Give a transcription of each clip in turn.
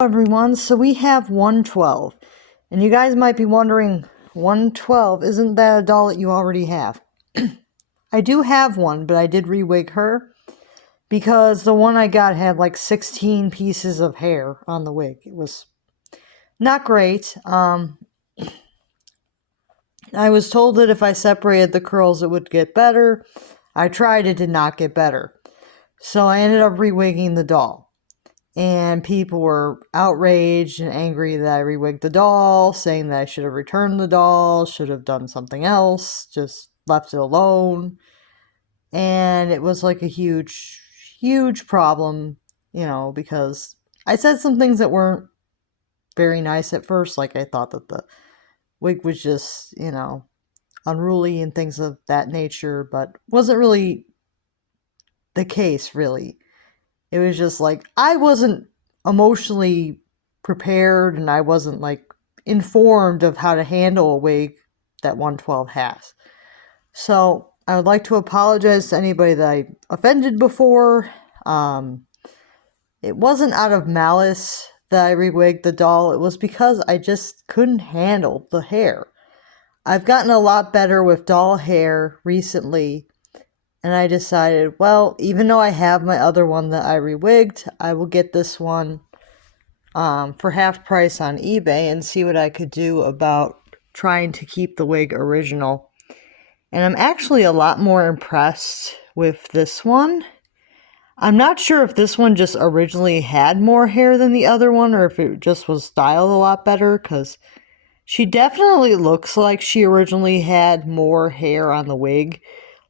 Everyone, so we have 112, and you guys might be wondering, 112, isn't that a doll that you already have? I do have one, but I did rewig her because the one I got had like 16 pieces of hair on the wig. It was not great. I was told that if I separated the curls it would get better. I tried, it did not get better. So I ended up rewigging the doll. And people were outraged and angry that I rewigged the doll, saying that I should have returned the doll, should have done something else, just left it alone. And it was like a huge, huge problem, because I said some things that weren't very nice at first. Like I thought that the wig was just, unruly and things of that nature, but wasn't really the case, really. It was just like, I wasn't emotionally prepared and I wasn't like informed of how to handle a wig that 112 has. So I would like to apologize to anybody that I offended before. It wasn't out of malice that I rewigged the doll. It was because I just couldn't handle the hair. I've gotten a lot better with doll hair recently. And I decided, well, even though I have my other one that I rewigged, I will get this one for half price on eBay and see what I could do about trying to keep the wig original. And I'm actually a lot more impressed with this one. I'm not sure if this one just originally had more hair than the other one or if it just was styled a lot better, because she definitely looks like she originally had more hair on the wig.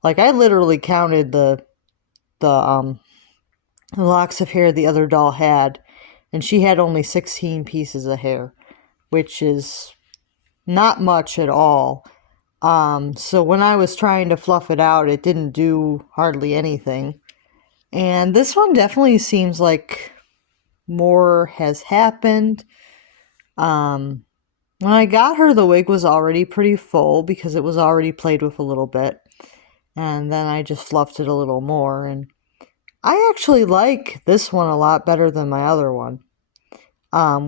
Like, I literally counted the locks of hair the other doll had, and she had only 16 pieces of hair, which is not much at all. So when I was trying to fluff it out, it didn't do hardly anything. And this one definitely seems like more has happened. When I got her, the wig was already pretty full because it was already played with a little bit. And then I just fluffed it a little more, and I actually like this one a lot better than my other one,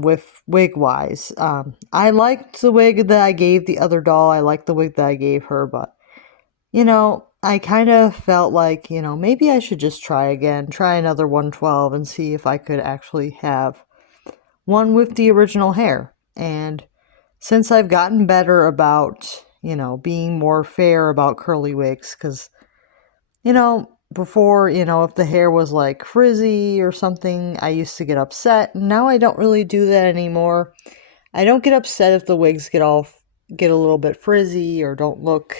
with wig-wise. I liked the wig that I gave the other doll. I liked the wig that I gave her, but, I kind of felt like, maybe I should just try again, try another 112 and see if I could actually have one with the original hair. And since I've gotten better about, being more fair about curly wigs, because, before, if the hair was like frizzy or something, I used to get upset. Now I don't really do that anymore. I don't get upset if the wigs get a little bit frizzy or don't look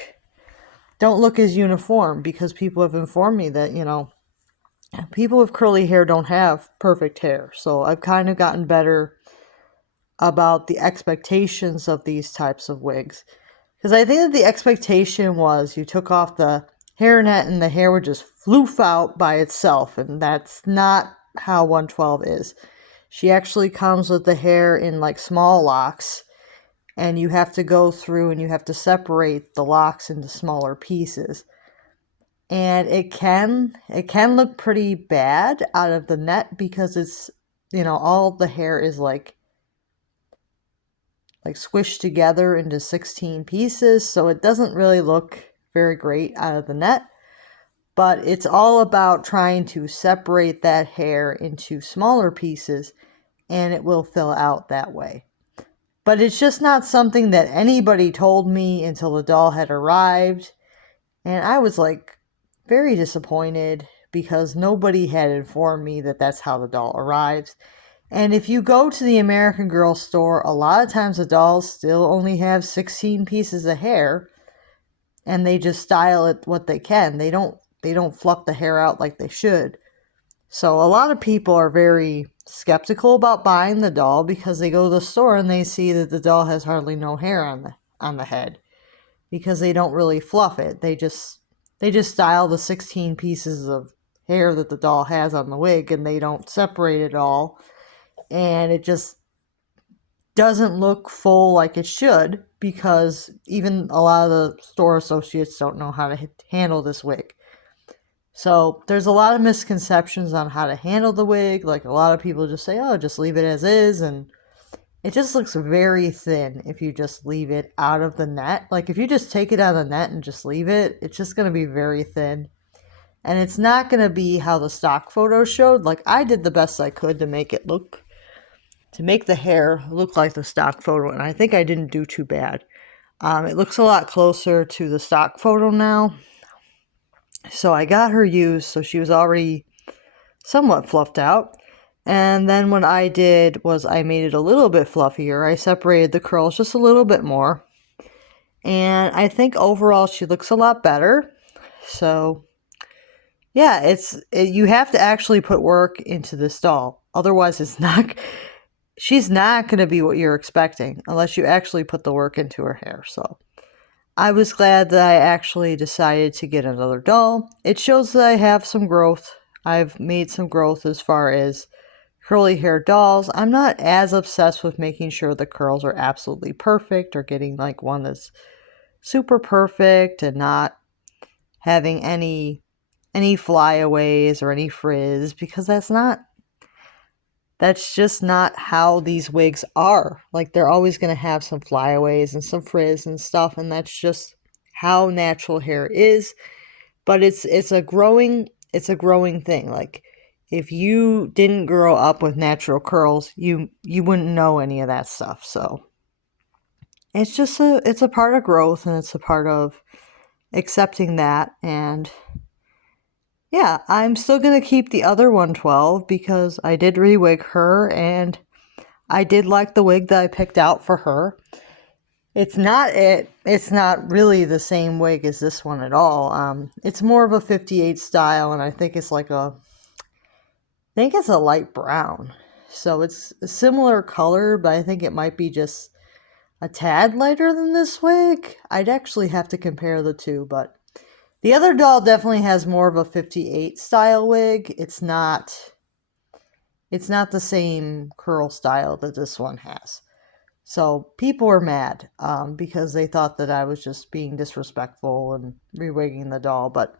as uniform, because people have informed me that, people with curly hair don't have perfect hair. So I've kind of gotten better about the expectations of these types of wigs. Because I think that the expectation was you took off the hairnet and the hair would just floof out by itself, and that's not how 112 is. She actually comes with the hair in like small locks, and you have to go through and you have to separate the locks into smaller pieces. And it can look pretty bad out of the net because it's, all the hair is like squished together into 16 pieces, so it doesn't really look very great out of the net. But it's all about trying to separate that hair into smaller pieces, and it will fill out that way. But it's just not something that anybody told me until the doll had arrived, and I was like very disappointed because nobody had informed me that that's how the doll arrives. And if you go to the American Girl store, a lot of times the dolls still only have 16 pieces of hair, and they just style it what they can. They don't fluff the hair out like they should. So a lot of people are very skeptical about buying the doll because they go to the store and they see that the doll has hardly no hair on the head, because they don't really fluff it. They just style the 16 pieces of hair that the doll has on the wig, and they don't separate it all. And it just doesn't look full like it should, because even a lot of the store associates don't know how to handle this wig. So there's a lot of misconceptions on how to handle the wig. Like a lot of people just say, oh, just leave it as is. And it just looks very thin if you just leave it out of the net. Like if you just take it out of the net and just leave it, it's just going to be very thin. And it's not going to be how the stock photo showed. Like I did the best I could to make the hair look like the stock photo. And I think I didn't do too bad. It looks a lot closer to the stock photo now. So I got her used, so she was already somewhat fluffed out. And then what I did was I made it a little bit fluffier. I separated the curls just a little bit more. And I think overall she looks a lot better. So yeah, you have to actually put work into this doll. Otherwise she's not going to be what you're expecting unless you actually put the work into her hair. So I was glad that I actually decided to get another doll. It shows that I have some growth. I've made some growth as far as curly hair dolls. I'm not as obsessed with making sure the curls are absolutely perfect or getting like one that's super perfect and not having any flyaways or any frizz, because that's just not how these wigs are. Like they're always going to have some flyaways and some frizz and stuff, and that's just how natural hair is. But it's a growing thing. Like if you didn't grow up with natural curls, you wouldn't know any of that stuff. So it's just it's a part of growth, and it's a part of accepting that. And yeah, I'm still going to keep the other 112 because I did re-wig her, and I did like the wig that I picked out for her. It's not really the same wig as this one at all. It's more of a 58 style, and I think it's a light brown. So it's a similar color, but I think it might be just a tad lighter than this wig. I'd actually have to compare the two, but the other doll definitely has more of a 58 style wig. It's not the same curl style that this one has. So people were mad because they thought that I was just being disrespectful and re-wigging the doll. But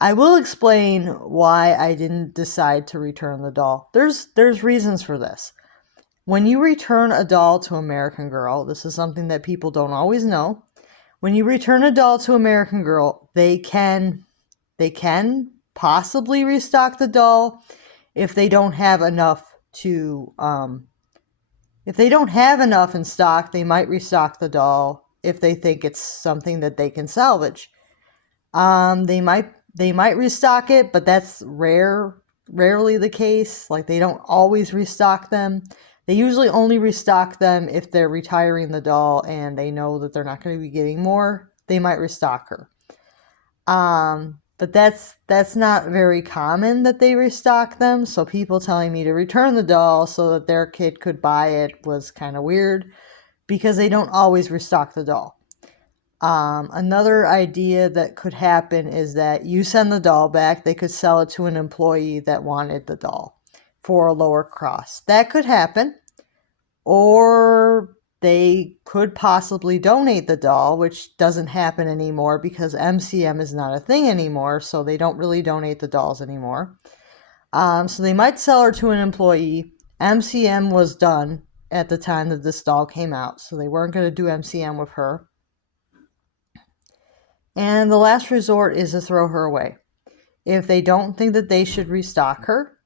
I will explain why I didn't decide to return the doll. There's reasons for this. When you return a doll to American Girl, this is something that people don't always know. When you return a doll to American Girl, they can possibly restock the doll if they don't have enough if they don't have enough in stock. They might restock the doll if they think it's something that they can salvage. They might restock it, but that's rarely the case. Like they don't always restock them. They usually only restock them if they're retiring the doll and they know that they're not going to be getting more. They might restock her. But that's not very common that they restock them. So people telling me to return the doll so that their kid could buy it was kind of weird because they don't always restock the doll. Another idea that could happen is that you send the doll back. They could sell it to an employee that wanted the doll for a lower cost. That could happen. Or they could possibly donate the doll, which doesn't happen anymore because MCM is not a thing anymore, so they don't really donate the dolls anymore. So they might sell her to an employee. MCM was done at the time that this doll came out, so they weren't going to do MCM with her. And the last resort is to throw her away. If they don't think that they should restock her,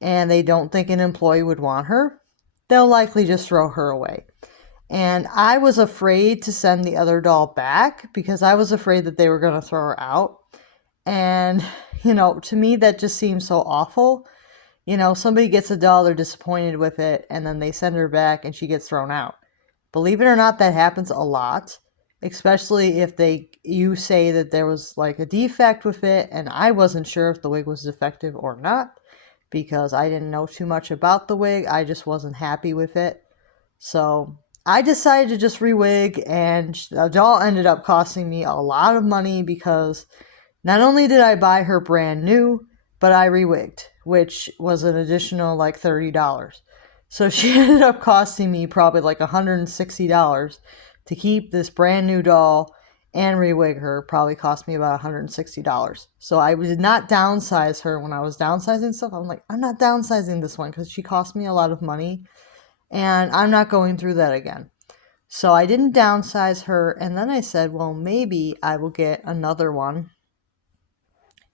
and they don't think an employee would want her, they'll likely just throw her away. And I was afraid to send the other doll back because I was afraid that they were going to throw her out. And, to me, that just seems so awful. Somebody gets a doll, they're disappointed with it, and then they send her back and she gets thrown out. Believe it or not, that happens a lot, especially if you say that there was like a defect with it, and I wasn't sure if the wig was defective or not, because I didn't know too much about the wig. I just wasn't happy with it. So I decided to just re-wig, and the doll ended up costing me a lot of money because not only did I buy her brand new, but I re-wigged, which was an additional like $30. So she ended up costing me probably like $160 to keep this brand new doll and rewig her probably cost me about $160. So I did not downsize her. When I was downsizing stuff, I'm like, I'm not downsizing this one because she cost me a lot of money and I'm not going through that again. So I didn't downsize her, and then I said, well, maybe I will get another one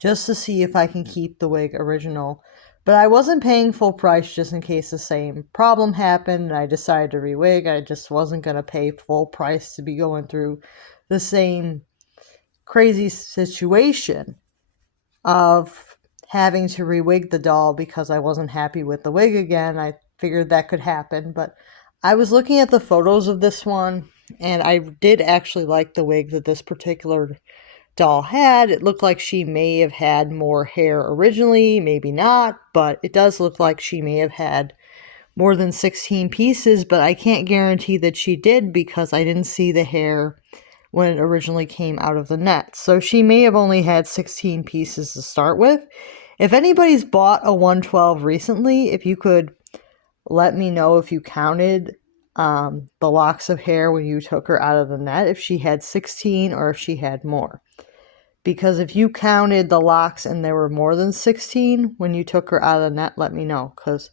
just to see if I can keep the wig original. But I wasn't paying full price just in case the same problem happened and I decided to rewig. I just wasn't going to pay full price to be going through the same crazy situation of having to rewig the doll because I wasn't happy with the wig again. I figured that could happen, but I was looking at the photos of this one and I did actually like the wig that this particular doll had. It looked like she may have had more hair originally, maybe not, but it does look like she may have had more than 16 pieces, but I can't guarantee that she did because I didn't see the hair when it originally came out of the net. So she may have only had 16 pieces to start with. If anybody's bought a 112 recently, if you could let me know if you counted the locks of hair when you took her out of the net, if she had 16 or if she had more. Because if you counted the locks and there were more than 16 when you took her out of the net, let me know. Because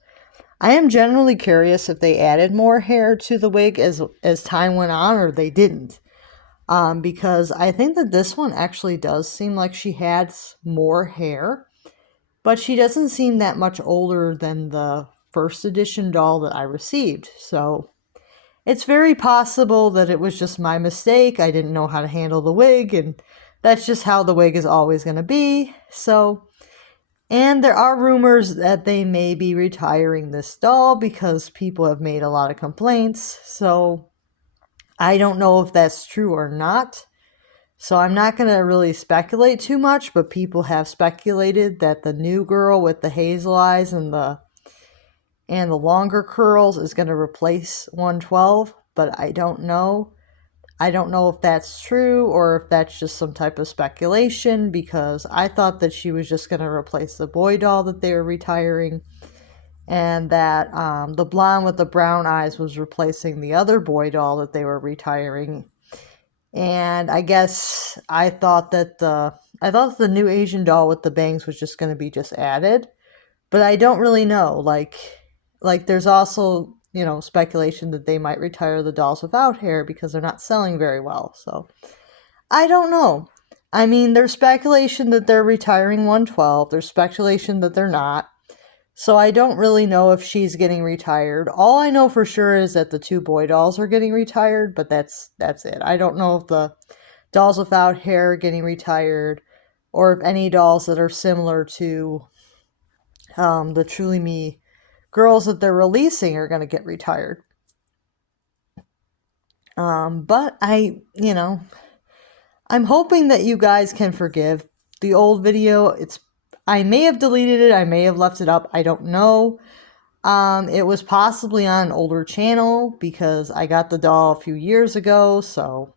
I am generally curious if they added more hair to the wig as time went on or they didn't. Because I think that this one actually does seem like she had more hair, but she doesn't seem that much older than the first edition doll that I received. So it's very possible that it was just my mistake. I didn't know how to handle the wig, and that's just how the wig is always going to be. So, and there are rumors that they may be retiring this doll because people have made a lot of complaints. So I don't know if that's true or not. So I'm not going to really speculate too much, but people have speculated that the new girl with the hazel eyes and the longer curls is going to replace 112, but I don't know. I don't know if that's true or if that's just some type of speculation because I thought that she was just going to replace the boy doll that they were retiring and that the blonde with the brown eyes was replacing the other boy doll that they were retiring. And I guess I thought that the new Asian doll with the bangs was just going to be just added, but I don't really know. Like there's also, speculation that they might retire the dolls without hair because they're not selling very well. So I don't know. I mean, there's speculation that they're retiring 112. There's speculation that they're not. So I don't really know if she's getting retired. All I know for sure is that the two boy dolls are getting retired, but that's it. I don't know if the dolls without hair are getting retired or if any dolls that are similar to the Truly Me girls that they're releasing are going to get retired. But I'm hoping that you guys can forgive the old video. I may have deleted it. I may have left it up. I don't know. It was possibly on an older channel because I got the doll a few years ago, so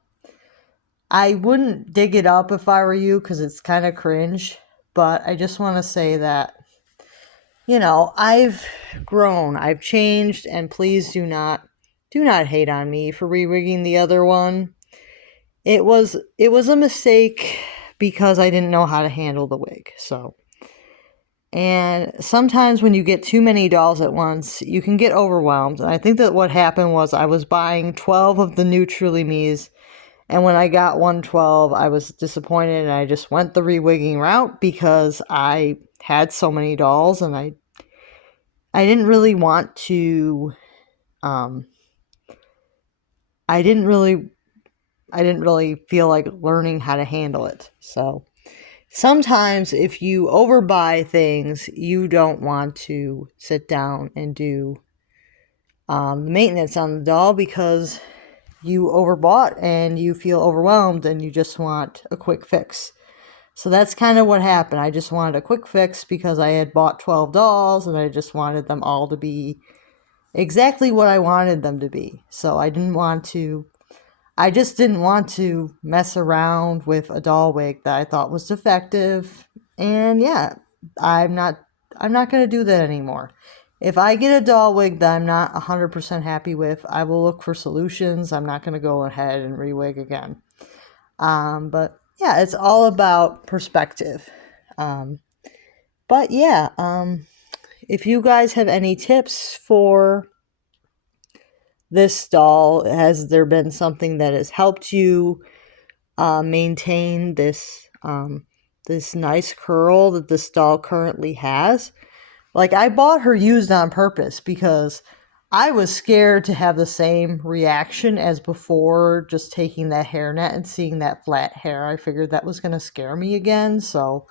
I wouldn't dig it up if I were you because it's kind of cringe. But I just want to say that, I've grown, I've changed, and please do not hate on me for rewigging the other one. It was a mistake because I didn't know how to handle the wig. So, and sometimes when you get too many dolls at once, you can get overwhelmed. And I think that what happened was I was buying 12 of the new Truly Me's, and when I got 112, I was disappointed and I just went the rewigging route because I had so many dolls and I didn't really want to I didn't really feel like learning how to handle it. So sometimes if you overbuy things, you don't want to sit down and do the maintenance on the doll because you overbought and you feel overwhelmed and you just want a quick fix. So that's kind of what happened. I just wanted a quick fix because I had bought 12 dolls and I just wanted them all to be exactly what I wanted them to be. So I just didn't want to mess around with a doll wig that I thought was defective. And yeah, I'm not going to do that anymore. If I get a doll wig that I'm not 100% happy with, I will look for solutions. I'm not going to go ahead and rewig again. But yeah, it's all about perspective. But yeah, if you guys have any tips for this doll, has there been something that has helped you maintain this nice curl that this doll currently has? Like, I bought her used on purpose because I was scared to have the same reaction as before, just taking that hairnet and seeing that flat hair. I figured that was going to scare me again, so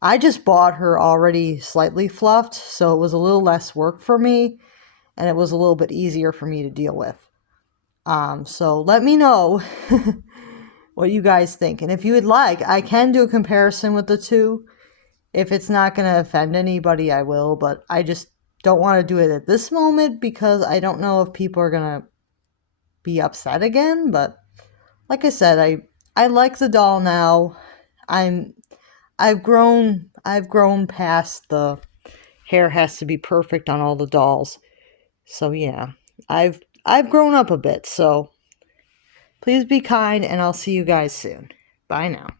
I just bought her already slightly fluffed, so it was a little less work for me, and it was a little bit easier for me to deal with. So let me know what you guys think. And if you would like, I can do a comparison with the two. If it's not going to offend anybody, I will, but I just don't want to do it at this moment because I don't know if people are going to be upset again. But like I said, I like the doll now. I've grown past the hair has to be perfect on all the dolls. So yeah, I've grown up a bit. So please be kind, and I'll see you guys soon. Bye now.